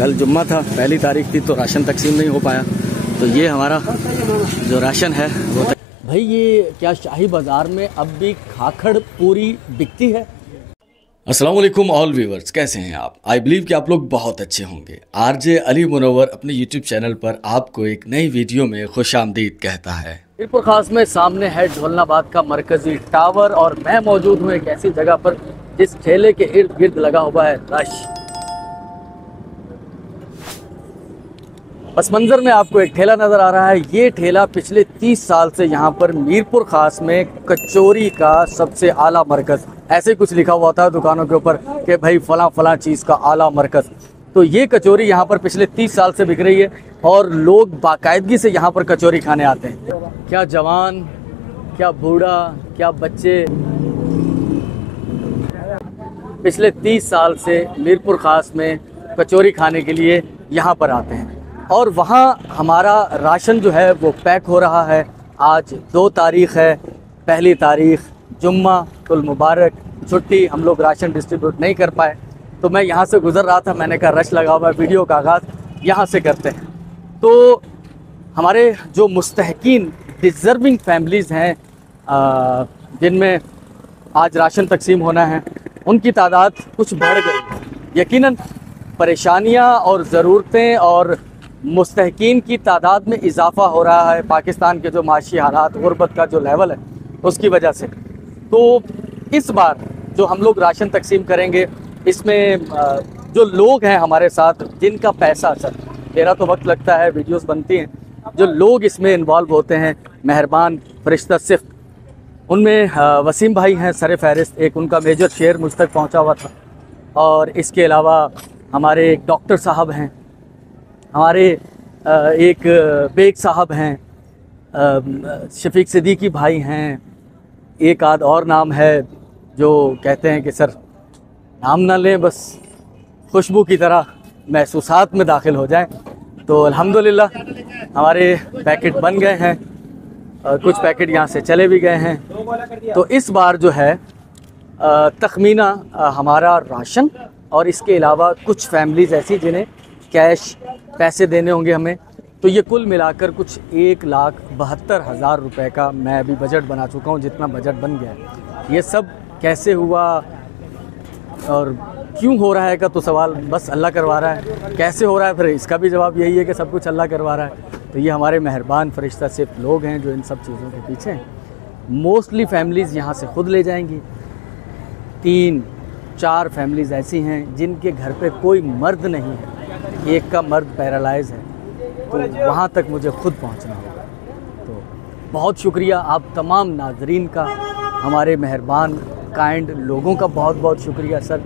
कल जुम्मा था, पहली तारीख थी, तो राशन तकसीम नहीं हो पाया। तो ये हमारा जो राशन है वो भाई, ये क्या शाही बाज़ार में अब भी खाखड़ पूरी बिकती है? अस्सलाम वालेकुम ऑल व्यूवर्स, कैसे हैं आप? आई बिलीव कि आप लोग बहुत अच्छे होंगे। आरजे अली मुनव्वर अपने यूट्यूब चैनल पर आपको एक नई वीडियो में खुशामदीद कहता है। मीरपुर खास में सामने है ढोलनाबाद का मरकजी टावर और मैं मौजूद हूँ एक ऐसी जगह पर जिस ठेले के इर्द गिर्द लगा हुआ है रश। पस मंजर में आपको एक ठेला नज़र आ रहा है। ये ठेला पिछले 30 साल से यहाँ पर मीरपुर खास में कचौरी का सबसे आला मरकज़, ऐसे कुछ लिखा हुआ था दुकानों के ऊपर कि भाई फलां फलां चीज़ का आला मरकज़। तो ये कचौरी यहाँ पर पिछले 30 साल से बिक रही है और लोग बाकायदगी से यहाँ पर कचौरी खाने आते हैं। क्या जवान, क्या बूढ़ा, क्या बच्चे पिछले 30 साल से मीरपुर खास में कचौरी खाने के लिए यहाँ पर आते हैं। और वहाँ हमारा राशन जो है वो पैक हो रहा है। आज 2 तारीख़ है, पहली तारीख़ जुम्मा, कुल मुबारक, छुट्टी, हम लोग राशन डिस्ट्रीब्यूट नहीं कर पाए। तो मैं यहाँ से गुज़र रहा था, मैंने कहा रश लगा हुआ है, वीडियो का आगाज़ यहाँ से करते हैं। तो हमारे जो मुस्तहकीन डिज़र्विंग फैमिलीज़ हैं जिनमें आज राशन तकसीम होना है, उनकी तादाद कुछ बढ़ गई। यकीनन परेशानियाँ और ज़रूरतें और मुस्तहकीन की तादाद में इजाफ़ा हो रहा है पाकिस्तान के जो माशी हालात, गुर्बत का जो लेवल है उसकी वजह से। तो इस बार जो हम लोग राशन तकसीम करेंगे, इसमें जो लोग हैं हमारे साथ जिनका पैसा, सर मेरा तो वक्त लगता है, वीडियोस बनती हैं, जो लोग इसमें इन्वॉल्व होते हैं, मेहरबान फरिश्ता सिफ्त, उनमें वसीम भाई हैं सर फहरिस्त, एक उनका मेजर शेयर मुझ तक पहुँचा हुआ था। और इसके अलावा हमारे एक डॉक्टर साहब हैं, हमारे एक बेग साहब हैं, शफीक सिद्दीकी भाई हैं, एक आध और नाम है जो कहते हैं कि सर नाम ना लें, बस खुशबू की तरह महसूसात में दाखिल हो जाएं। तो अल्हम्दुलिल्लाह हमारे पैकेट बन गए हैं और कुछ पैकेट यहाँ से चले भी गए हैं। तो इस बार जो है तखमीना हमारा राशन और इसके अलावा कुछ फैमिलीज़ ऐसी जिन्हें कैश पैसे देने होंगे हमें, तो ये कुल मिलाकर कुछ 1,72,000 रुपये का मैं अभी बजट बना चुका हूँ, जितना बजट बन गया है। ये सब कैसे हुआ और क्यों हो रहा है का तो सवाल बस अल्लाह करवा रहा है, कैसे हो रहा है फिर इसका भी जवाब यही है कि सब कुछ अल्लाह करवा रहा है। तो ये हमारे मेहरबान फरिश्ता सिर्फ लोग हैं जो इन सब चीज़ों के पीछे हैं। मोस्टली फैमिलीज़ यहाँ से ख़ुद ले जाएंगी। 3-4 फैमिलीज़ ऐसी हैं जिनके घर पे कोई मर्द नहीं है, एक का मर्द पैरालाइज है, तो वहाँ तक मुझे ख़ुद पहुँचना होगा। तो बहुत शुक्रिया आप तमाम नाजरीन का, हमारे मेहरबान काइंड लोगों का बहुत बहुत शुक्रिया सर।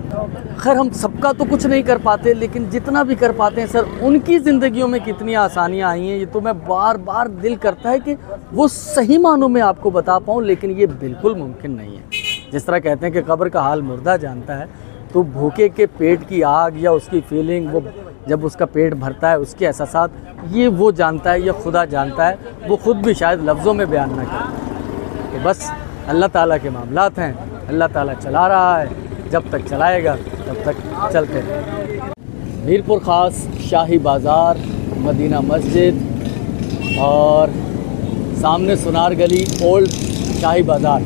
खैर हम सबका तो कुछ नहीं कर पाते, लेकिन जितना भी कर पाते हैं सर, उनकी ज़िंदगियों में कितनी आसानियाँ आई हैं, ये तो मैं बार बार दिल करता है कि वो सही मानों में आपको बता पाऊँ, लेकिन ये बिल्कुल मुमकिन नहीं है। जिस तरह कहते हैं कि कब्र का हाल मुर्दा जानता है, तो भूखे के पेट की आग या उसकी फीलिंग, वो जब उसका पेट भरता है उसके एहसासात, ये वो जानता है, ये खुदा जानता है, वो ख़ुद भी शायद लफ्ज़ों में बयान ना करे। तो बस अल्लाह ताला के मामलात हैं, अल्लाह ताला चला रहा है, जब तक चलाएगा तब तक चलते हैं। मीरपुर ख़ास शाही बाज़ार, मदीना मस्जिद और सामने सुनार गली ओल्ड शाही बाज़ार।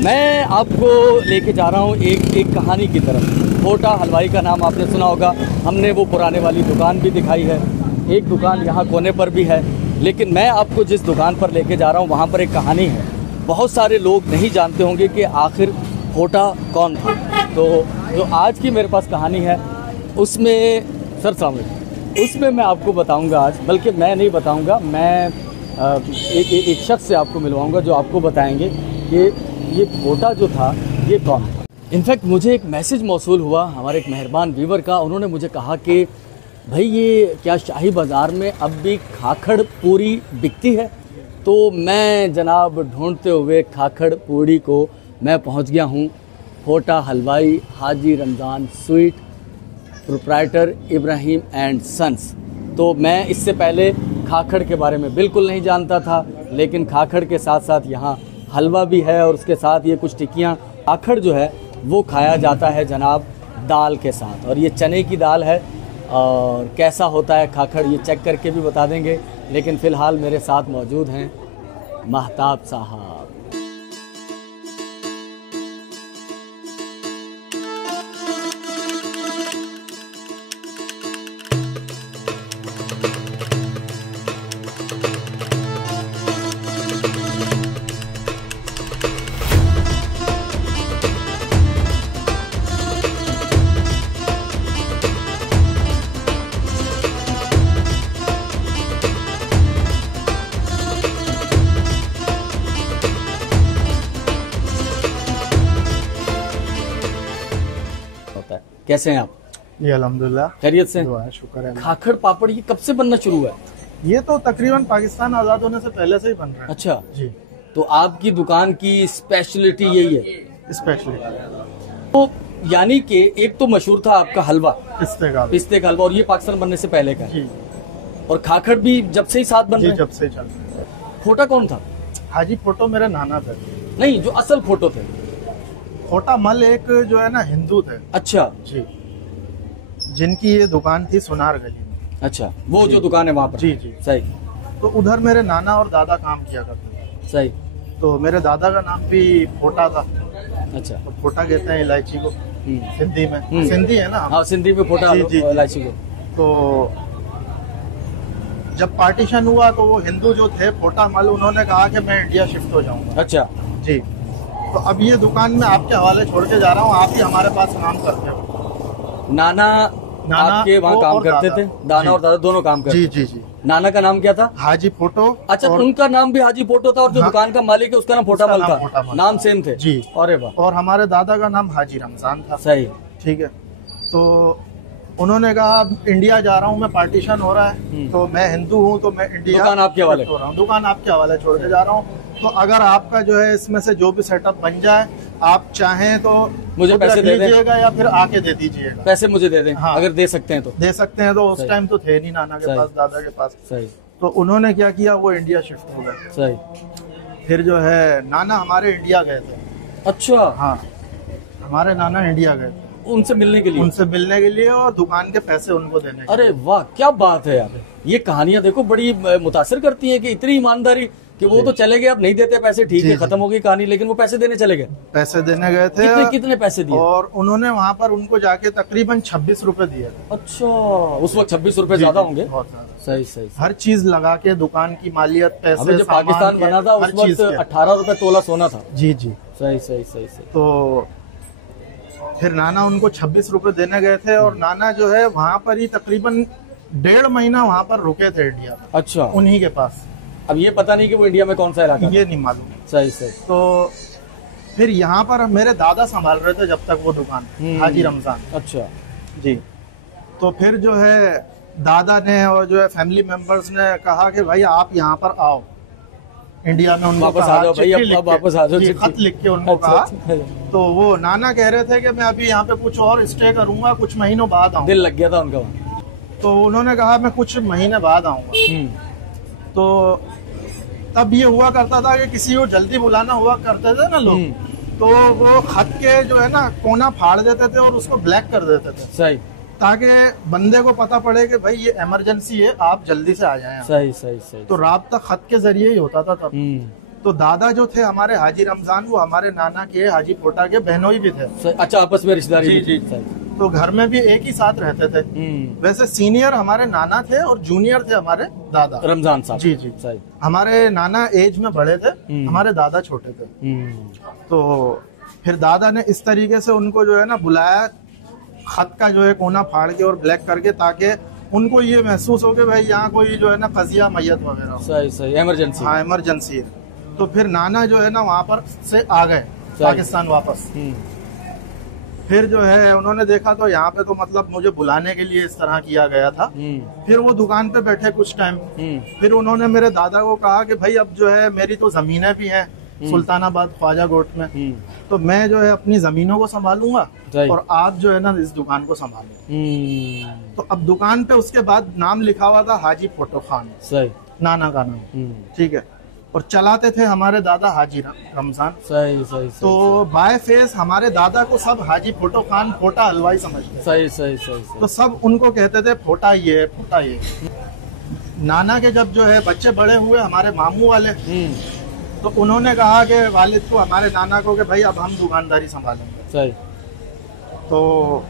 मैं आपको लेके जा रहा हूँ एक कहानी की तरफ। खोटा हलवाई का नाम आपने सुना होगा, हमने वो पुराने वाली दुकान भी दिखाई है, एक दुकान यहाँ कोने पर भी है, लेकिन मैं आपको जिस दुकान पर लेके जा रहा हूँ वहाँ पर एक कहानी है। बहुत सारे लोग नहीं जानते होंगे कि आखिर खोटा कौन था। तो जो आज की मेरे पास कहानी है उसमें सर सामने, उसमें मैं आपको बताऊँगा आज, बल्कि मैं नहीं बताऊँगा, मैं एक शख्स से आपको मिलवाऊँगा जो आपको बताएँगे कि ये खोटा जो था ये कौन था। इनफैक्ट मुझे एक मैसेज मौसूल हुआ हमारे एक मेहरबान व्यूवर का, उन्होंने मुझे कहा कि भाई ये क्या शाही बाज़ार में अब भी खाखड़ पूरी बिकती है? तो मैं जनाब ढूंढते हुए खाखड़ पूरी को मैं पहुंच गया हूं। खोटा हलवाई Haji Ramzan sweet, proprietor Ibrahim and sons. तो मैं इससे पहले खाखड़ के बारे में बिल्कुल नहीं जानता था, लेकिन खाखड़ के साथ साथ यहाँ हलवा भी है और उसके साथ ये कुछ टिक्कियाँ। खाखड़ जो है वो खाया जाता है जनाब दाल के साथ, और ये चने की दाल है। और कैसा होता है खाखड़ ये चेक करके भी बता देंगे। लेकिन फ़िलहाल मेरे साथ मौजूद हैं महताब साहब। कैसे हैं आप? ये अल्हम्दुलिल्लाह खैरियत से? दुआ है, शुक्र है। खाखड़ पापड़ ये कब से बनना शुरू हुआ है? ये तो तकरीबन पाकिस्तान आजाद होने से पहले से ही बन रहा है। अच्छा जी, तो आपकी दुकान की स्पेशलिटी यही है? स्पेशली तो यानी कि एक तो मशहूर था आपका हलवा, पिस्ते का हलवा, और ये पाकिस्तान बनने से पहले का है। जी, और खाखड़ भी जब से ही साथ बन रहे हैं? जब से चल रहा है। फोटा कौन था? हाजी फोटो मेरे नाना थे। नहीं, जो असल फोटो थे। फोटा मल एक जो है ना हिंदू थे। अच्छा जी, जिनकी ये दुकान थी सुनार गली में। अच्छा, वो जो दुकान है वहाँ पर? जी जी, सही। तो उधर मेरे नाना और दादा काम किया करते थे। सही। तो मेरे दादा का नाम भी फोटा था। अच्छा, तो फोटा कहते हैं इलायची को सिंधी में। सिंधी है ना? हाँ, सिंधी में फोटा इलायची को। तो जब पार्टीशन हुआ तो वो हिंदू जो थे फोटा मल, उन्होंने कहा कि मैं इंडिया शिफ्ट हो जाऊंगा। अच्छा जी, तो अब ये दुकान मैं आपके हवाले छोड़ के जा रहा हूँ, आप ही हमारे पास काम करते हो। नाना आपके वहाँ काम करते थे? नाना और दादा दोनों काम करते? जी जी जी। नाना का नाम क्या था? हाजी फोटो। अच्छा, उनका नाम भी हाजी फोटो था और जो दुकान का मालिक है उसका नाम फोटा मल था? नाम सेम थे जी। अरे वाह। और हमारे दादा का नाम हाजी रमजान था। सही। ठीक है, तो उन्होंने कहा इंडिया जा रहा हूँ मैं, पार्टीशन हो रहा है, तो मैं हिंदू हूँ तो मैं इंडिया दुकान आपके हवाले हो रहा हूँ, दुकान आपके हवाले छोड़ के जा रहा हूँ। तो अगर आपका जो है इसमें से जो भी सेटअप बन जाए, आप चाहें तो मुझे पैसे दे दीजिएगा या फिर आके दे दीजिएगा। पैसे मुझे दे दें? हाँ, अगर दे सकते हैं तो दे सकते हैं। तो उस टाइम तो थे नहीं नाना के पास, दादा के पास। सही। तो उन्होंने क्या किया, वो इंडिया शिफ्ट हो गए। सही। फिर जो है नाना हमारे इंडिया गए थे। अच्छा। हाँ, हमारे नाना इंडिया गए थे उनसे मिलने के लिए? उनसे मिलने के लिए और दुकान के पैसे उनको देने के। अरे वाह, क्या बात है यार। ये कहानियां देखो बड़ी मुतासिर करती हैं कि इतनी ईमानदारी कि वो तो चले गए, अब नहीं देते पैसे, ठीक है, खत्म हो गई कहानी, लेकिन वो पैसे देने चले गए। पैसे देने गए थे। कितने पैसे दिए? और उन्होंने वहाँ पर उनको जाके तकरीबन 26 रुपए दिए। अच्छा, उस वक्त 26 रुपए ज्यादा होंगे? सही सही। हर चीज लगा के दुकान की मालियत, पैसे, जब पाकिस्तान बना था उस वक्त 18 रुपए तोला सोना था। जी जी। सही सही सही सही। तो फिर नाना उनको 26 रुपए देने गए थे और नाना जो है वहाँ पर ही तकरीबन 1.5 महीना वहाँ पर रुके थे इंडिया में। अच्छा, उन्हीं के पास। अब ये पता नहीं कि वो इंडिया में कौन सा इलाका, ये नहीं मालूम। सही सही। तो फिर यहाँ पर मेरे दादा संभाल रहे थे जब तक वो दुकान, हाजी रमजान। अच्छा जी। तो फिर जो है दादा ने और जो है फैमिली मेंबर्स ने कहा कि भाई आप यहाँ पर आओ इंडिया में। उनको वापस आ जाओ भाई, अब वापस आ जाओ। खत लिख के उनको कहा। तो वो नाना कह रहे थे कि मैं अभी यहाँ पे कुछ और स्टे करूंगा, कुछ महीनों बाद आऊंगा। दिल लग गया था उनका। तो उन्होंने कहा मैं कुछ महीने बाद आऊंगा। तो तब ये हुआ करता था कि किसी को जल्दी बुलाना हुआ करते थे ना लोग, तो वो खत के जो है ना कोना फाड़ देते थे और उसको ब्लैक कर देते थे। सही। ताकि बंदे को पता पड़े कि भाई ये इमरजेंसी है, आप जल्दी से आ जाएं। सही सही सही। तो राब्ता खत के जरिए ही होता था तब। तो दादा जो थे हमारे हाजी रमजान, वो हमारे नाना के हाजी फोटा के बहनोई भी थे। अच्छा, आपस में रिश्तेदारी? जी जी। तो घर में भी एक ही साथ रहते थे। वैसे सीनियर हमारे नाना थे और जूनियर थे हमारे दादा रमजान साहब। जी जी। सही। हमारे नाना एज में बड़े थे, हमारे दादा छोटे थे। तो फिर दादा ने इस तरीके से उनको जो है ना बुलाया, खत का जो है कोना फाड़ के और ब्लैक करके, ताकि उनको ये महसूस हो कि भाई यहाँ कोई जो है ना फजिया मैयत वगैरह। सही सही, इमरजेंसी। हाँ, इमरजेंसी है। तो फिर नाना जो है ना वहाँ पर से आ गए पाकिस्तान वापस। फिर जो है उन्होंने देखा तो यहाँ पे तो मतलब मुझे बुलाने के लिए इस तरह किया गया था। फिर वो दुकान पे बैठे कुछ टाइम। फिर उन्होंने मेरे दादा को कहा कि भाई अब जो है मेरी तो जमीनें भी हैं सुल्तानाबाद ख्वाजा गोट में, तो मैं जो है अपनी जमीनों को संभालूंगा और आप जो है ना इस दुकान को संभालें। तो अब दुकान पे उसके बाद नाम लिखा हुआ था हाजी फोटो खान, सही, नाना का नाम। ठीक है। और चलाते थे हमारे दादा हाजी रमजान। सही सही तो बाय फेस हमारे दादा को सब हाजी फोटो खान फोटा हलवाई समझते। सही सही सही सही। तो सब उनको कहते थे फोटा ये फोटा ये। नाना के जब जो है बच्चे बड़े हुए हमारे मामू वाले, तो उन्होंने कहा कि वालिद को, हमारे नाना को, कि भाई अब हम दुकानदारी संभालेंगे। सही। तो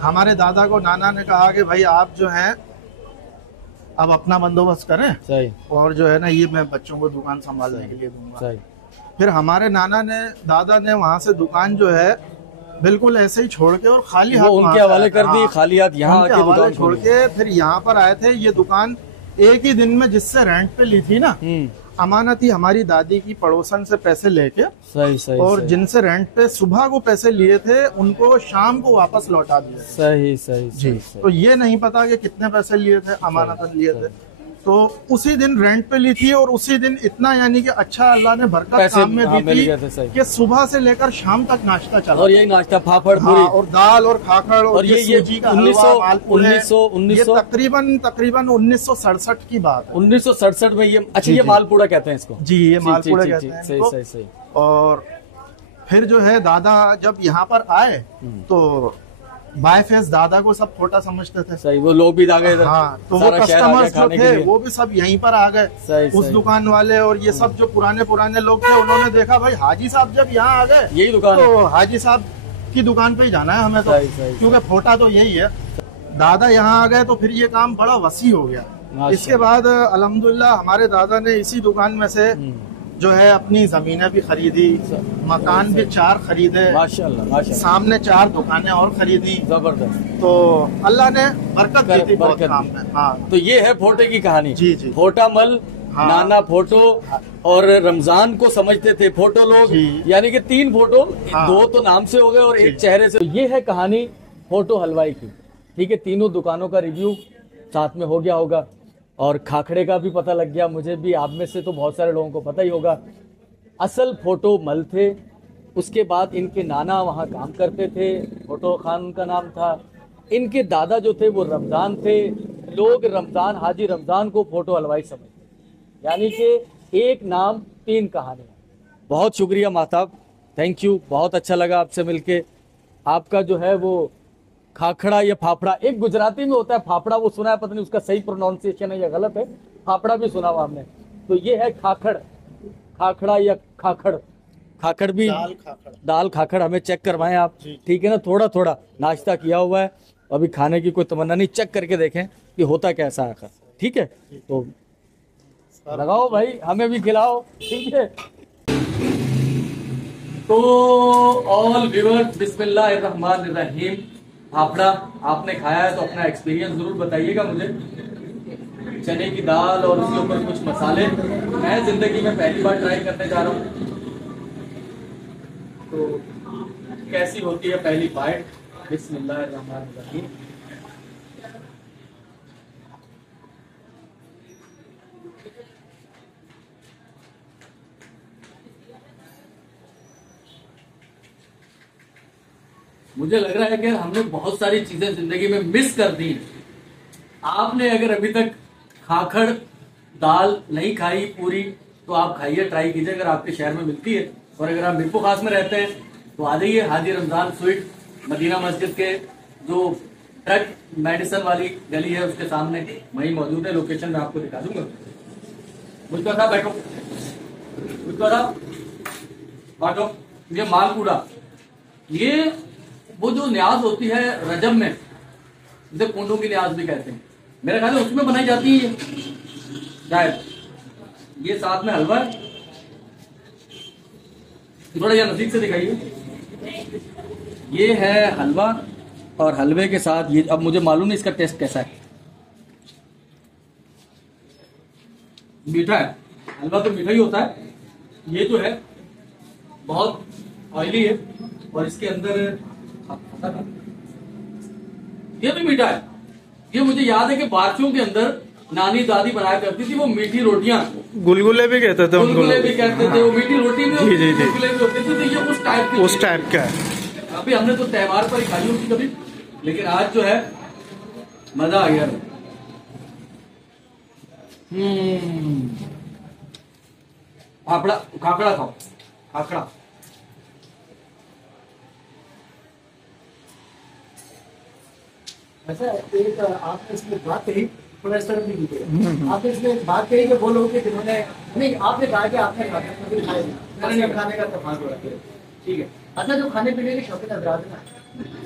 हमारे दादा को नाना ने कहा कि भाई आप जो है अब अपना बंदोबस्त करें। सही। और जो है ना ये मैं बच्चों को दुकान संभालने के लिए दूंगा। सही। फिर हमारे दादा ने वहाँ से दुकान जो है बिल्कुल ऐसे ही छोड़ के और खाली हाथ उनके हवाले कर दी, खाली हाथ यहाँ आके दुकान छोड़ के फिर यहाँ पर आए थे। ये दुकान एक ही दिन में जिससे रेंट पे ली थी ना, अमानती हमारी दादी की पड़ोसन से पैसे लेके, सही सही, और सही। जिनसे रेंट पे सुबह को पैसे लिए थे उनको शाम को वापस लौटा दिए। सही सही जी। सही। तो ये नहीं पता कि कितने पैसे लिए थे, अमानतन लिए थे। तो उसी दिन रेंट पे ली थी और उसी दिन इतना यानी कि अच्छा अल्लाह ने बरकत काम में दी थी कि सुबह से लेकर शाम तक नाश्ता चला। और यही नाश्ता फाफड़ पूरी और दाल और खाखड़ और ये सूजी का हलवा, मालपुड़े। ये तकरीबन 1967 की बात है। 1967 में ये, अच्छा ये मालपुड़ा कहते हैं इसको। जी, ये मालपुड़े कहते हैं। सही सही सही। और फिर जो है दादा जब यहाँ पर आए तो बाय फेस दादा को सब खोटा समझते थे। सही। वो लोग भी आ गए। हाँ, तो वो कस्टमर्स जो थे वो भी सब यहीं पर आ गए। उस दुकान वाले और ये सब जो पुराने लोग थे, उन्होंने देखा भाई हाजी साहब जब यहाँ आ गए, यही दुकान, तो हाजी साहब की दुकान पे ही जाना है हमें तो, क्योंकि फोटा तो यही है। दादा यहाँ आ गए तो फिर ये काम बड़ा वसी हो गया। इसके बाद अल्हम्दुलिल्लाह हमारे दादा ने इसी दुकान में से जो है अपनी जमीनें भी खरीदी, मकान भी 4 खरीदे, माशाल्लाह, सामने 4 दुकानें और खरीदी। जबरदस्त। तो अल्लाह ने बरकत दी थी बहुत काम में। हाँ, तो ये है फोटे की कहानी। जी जी। फोटा मल, हाँ। नाना फोटो और रमजान को समझते थे फोटो लोग, यानी कि 3 फोटो, हाँ। 2 तो नाम से हो गए और 1 चेहरे से। ये है कहानी फोटो हलवाई की। ठीक है, तीनों दुकानों का रिव्यू साथ में हो गया होगा और खाखड़े का भी पता लग गया मुझे भी, आप में से तो बहुत सारे लोगों को पता ही होगा। असल फोटो मल थे, उसके बाद इनके नाना वहाँ काम करते थे, फोटो खान उनका नाम था। इनके दादा जो थे वो रमज़ान थे। लोग रमज़ान, हाजी रमज़ान को फोटो हलवाई समझते, यानी कि एक नाम 3 कहानियाँ। बहुत शुक्रिया माताब, थैंक यू, बहुत अच्छा लगा आपसे मिलके। आपका जो है वो खाखड़ा या फाफड़ा, एक गुजराती में होता है फाफड़ा, वो सुना है, पता नहीं उसका सही प्रोनाउंसिएशन है या गलत है। फाफड़ा भी सुना हुआ हमने। तो ये है खाखड़, खाखड़ा या खाखड़, खाखड़ भी दाल खाखड़ हमें चेक करवाएं आप, ठीक है ना। थोड़ा थोड़ा नाश्ता किया हुआ है, अभी खाने की कोई तमन्ना नहीं, चेक करके देखें कि होता कैसा है आखिर, ठीक है। तो लगाओ भाई, हमें भी खिलाओ, ठीक है। तो ऑल व्यूअर्स, बिस्मिल्लाहिर्रहमानिर्रहीम। फाफड़ा आपने खाया है तो अपना एक्सपीरियंस जरूर बताइएगा मुझे। चने की दाल और उसके ऊपर कुछ मसाले, मैं जिंदगी में पहली बार ट्राई करने जा रहा हूँ, तो कैसी होती है पहली बाइट। बिस्मिल्लाहिर्रहमानिर्रहीम। मुझे लग रहा है कि हमने बहुत सारी चीजें जिंदगी में मिस कर दी। आपने अगर अभी तक खाखड़ दाल नहीं खाई पूरी, तो आप खाइए, ट्राई कीजिए अगर आपके शहर में मिलती है। और अगर आप मीरपुर खास में रहते हैं तो आ जाइए, हाजी रमजान स्वीट मदीना मस्जिद के जो ट्रक मेडिसिन वाली गली है उसके सामने वहीं मौजूद है। लोकेशन मैं आपको दिखा दूंगा। मुझको साहब बैठो, मुझको साहब बैठो। ये मालपुड़ा, ये वो जो न्याज होती है रजब में, जिसे कुंडों की न्याज भी कहते हैं, मेरे ख्याल में उसमें बनाई जाती है शायद। ये साथ में हलवा है, थोड़ा या नजदीक से दिखाइए। ये है हलवा और हलवे के साथ ये, अब मुझे मालूम नहीं इसका टेस्ट कैसा है। मीठा है, हलवा तो मीठा ही होता है। ये जो है बहुत ऑयली है और इसके अंदर ये भी मीठा है। ये मुझे याद है कि बारसियों के अंदर नानी दादी बनाया करती थी वो मीठी रोटियां, गुलगुले भी कहते थे, गुलगुले भी कहते थे। वो मीठी रोटी भी होती थी, गुलगुले भी होते थे। तो ये उस टाइप का है। अभी हमने तो त्योहार पर ही खाई होती कभी, लेकिन आज जो है मजा आ गया। खाखड़ा खाखड़ा खाओ, खाखड़ा। ऐसा एक आपने इसमें बात कही, थोड़ा इस तरफ भी कीजिएगा। आपने इसमें बात कही कि वो लोग कि जिन्होंने नहीं, आपने कहा कि आपने खाने खाने का तफाक हो रहा है, ठीक है। अच्छा, जो खाने पीने के शौकीन हजरात हैं ना,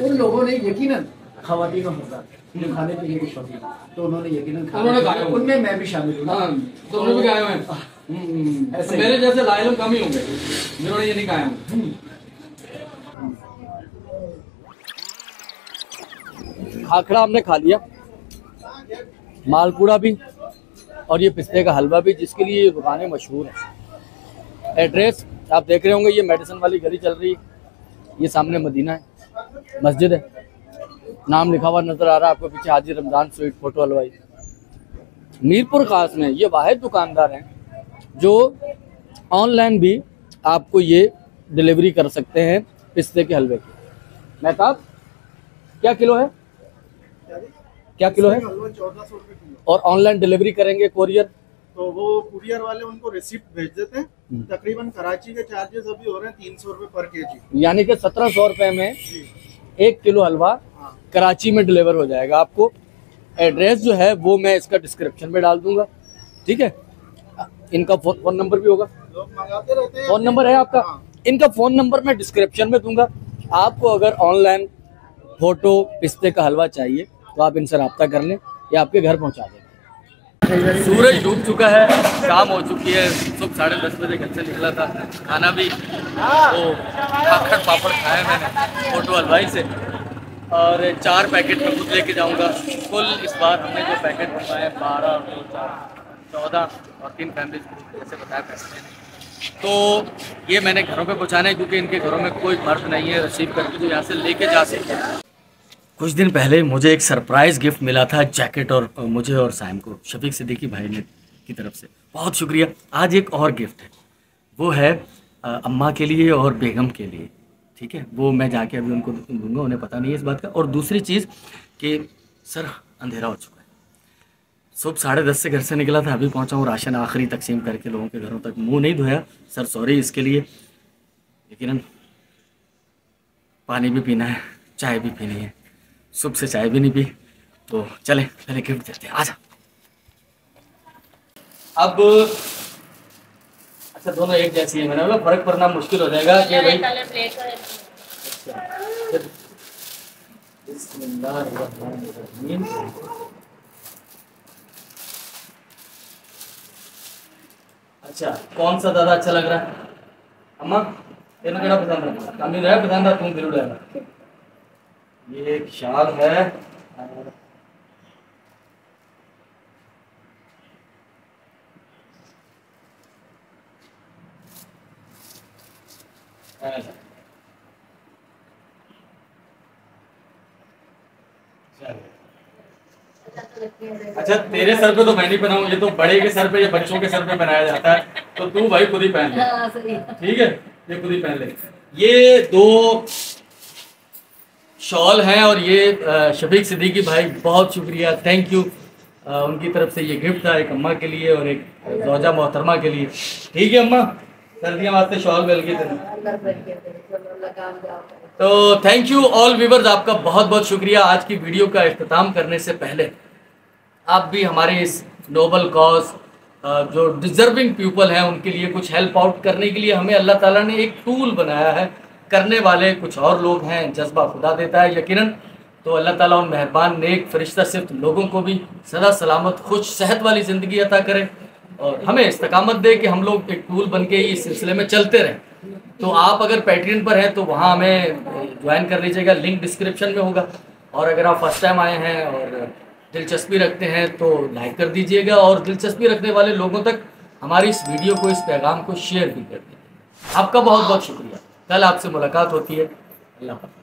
उन लोगों ने यकीनन खवातीन और हजरात जो खाने पीने के शौकीन, तो उन्होंने यकीनन खाया, उनमें मैं भी शामिल हूँ। हाँ, तो उन्होंने भी खाए हुए हैं। ऐसे मेरे जैसे लाइलम कम ही होंगे जिन्होंने ये नहीं खाया हूँ। खाखड़ा हमने खा लिया, मालपूड़ा भी, और ये पिस्ते का हलवा भी, जिसके लिए ये दुकानें मशहूर हैं। एड्रेस आप देख रहे होंगे, ये मेडिसिन वाली गली चल रही है, ये सामने मदीना है, मस्जिद है, नाम लिखा हुआ नजर आ रहा है आपको पीछे, हाजी रमजान स्वीट फोटो हलवाई। मीरपुर खास में ये वाहिद दुकानदार हैं जो ऑनलाइन भी आपको ये डिलीवरी कर सकते हैं पिस्ते के हलवे की। महताब क्या किलो है, क्या किलो है? 1400 रुपये किलो। और ऑनलाइन डिलीवरी करेंगे कोरियर, तो वो कुरियर वाले उनको रिसिप्ट भेज देते हैं। तकरीबन कराची के चार्जेस अभी हो रहे हैं 300 रुपये पर केजी, यानी कि 1700 रुपये में 1 किलो हलवा कराची में डिलीवर हो जाएगा आपको। एड्रेस जो है वो मैं इसका डिस्क्रिप्शन में डाल दूंगा, ठीक है। इनका फोन नंबर भी होगा, लोग मंगाते रहते हैं। फोन नंबर है आपका? इनका फोन नंबर मैं डिस्क्रिप्शन में दूंगा। आपको अगर ऑनलाइन फोटो पिस्ते का हलवा चाहिए तो आप इनसे रब्ता कर लें, या आपके घर पहुंचा देंगे। सूरज डूब चुका है, शाम हो चुकी है, सुबह 10:30 बजे घर से निकला था। खाना भी तो खाखड़ पापड़ खाया मैंने फोटो हलवाई से, और 4 पैकेट में खुद लेके जाऊंगा। कुल इस बार हमने जो पैकेट बनवाए 12, 2, 4, 14 और 3 फैमिलीज ग्रुप जैसे बताया पैसे ने। तो ये मैंने घरों पे पहुँचाना है, क्योंकि इनके घरों में कोई मर्द नहीं है रिसीव करके जो यहाँ से लेके जा सके। कुछ दिन पहले मुझे एक सरप्राइज़ गिफ्ट मिला था, जैकेट, और मुझे और साइम को शफीक सिद्दीकी भाई ने की तरफ से, बहुत शुक्रिया। आज एक और गिफ्ट है, वो है अम्मा के लिए और बेगम के लिए, ठीक है। वो मैं जाके अभी उनको दूंगा, उन्हें पता नहीं है इस बात का। और दूसरी चीज़ कि सर अंधेरा हो चुका है, सुबह 10:30 से घर से निकला था, अभी पहुंचा हूँ। राशन आखिरी तकसीम करके लोगों के घरों तक, मुंह नहीं धोया सर, सॉरी इसके लिए। लेकिन पानी भी पीना है, चाय भी पीनी है, सुबह से चाय भी नहीं पी, तो चले पहले गिफ्ट देते हैं। आजा। अब अच्छा, दोनों एक जैसी है, मैंने बोला फर्क पड़ना मुश्किल हो जाएगा कि भाई। बिस्मिल्लाहिर्रहमानिर्रहीम। अच्छा, कौन सा ज़्यादा अच्छा लग रहा है? अम्मा तेन केड़ा पसंद है? कमी रहा पसंद है, तुम जरूर है। ये एक शाल है, अच्छा तेरे सर पे तो मैं नहीं पहनाऊं, ये तो बड़े के सर पे या बच्चों के सर पे पहनाया जाता है, तो तू भाई खुद ही पहन ले, ठीक है, ये खुद ही पहन ले। ये 2 शॉल हैं, और ये शफीक सिद्दीकी भाई, बहुत शुक्रिया, थैंक यू। उनकी तरफ से ये गिफ्ट था, एक अम्मा के लिए और एक ज़ौजा मोहतरमा के लिए, ठीक है अम्मा, सर्दियों वास्ते शॉल मिल गई तेरे। तो थैंक यू ऑल व्यूअर्स, आपका बहुत बहुत शुक्रिया। आज की वीडियो का इख्तिताम करने से पहले आप भी हमारे इस नोबल कॉज, जो डिजर्विंग पीपल हैं, उनके लिए कुछ हेल्प आउट करने के लिए हमें अल्लाह ताला ने एक टूल बनाया है। करने वाले कुछ और लोग हैं, जज्बा खुदा देता है यकीनन। तो अल्लाह ताला उन मेहरबान नेक फरिश्ता सिर्फ लोगों को भी सदा सलामत खुश सेहत वाली ज़िंदगी अता करे, और हमें इस्तकामत दे कि हम लोग एक टूल बन के इस सिलसिले में चलते रहें। तो आप अगर पैट्रियन पर हैं तो वहाँ हमें ज्वाइन कर लीजिएगा, लिंक डिस्क्रिप्शन में होगा। और अगर आप फर्स्ट टाइम आए हैं और दिलचस्पी रखते हैं तो लाइक कर दीजिएगा, और दिलचस्पी रखने वाले लोगों तक हमारी इस वीडियो को, इस पैगाम को शेयर भी कर दीजिए। आपका बहुत बहुत शुक्रिया। कल आपसे मुलाकात होती है। अल्लाह हाफ़िज़।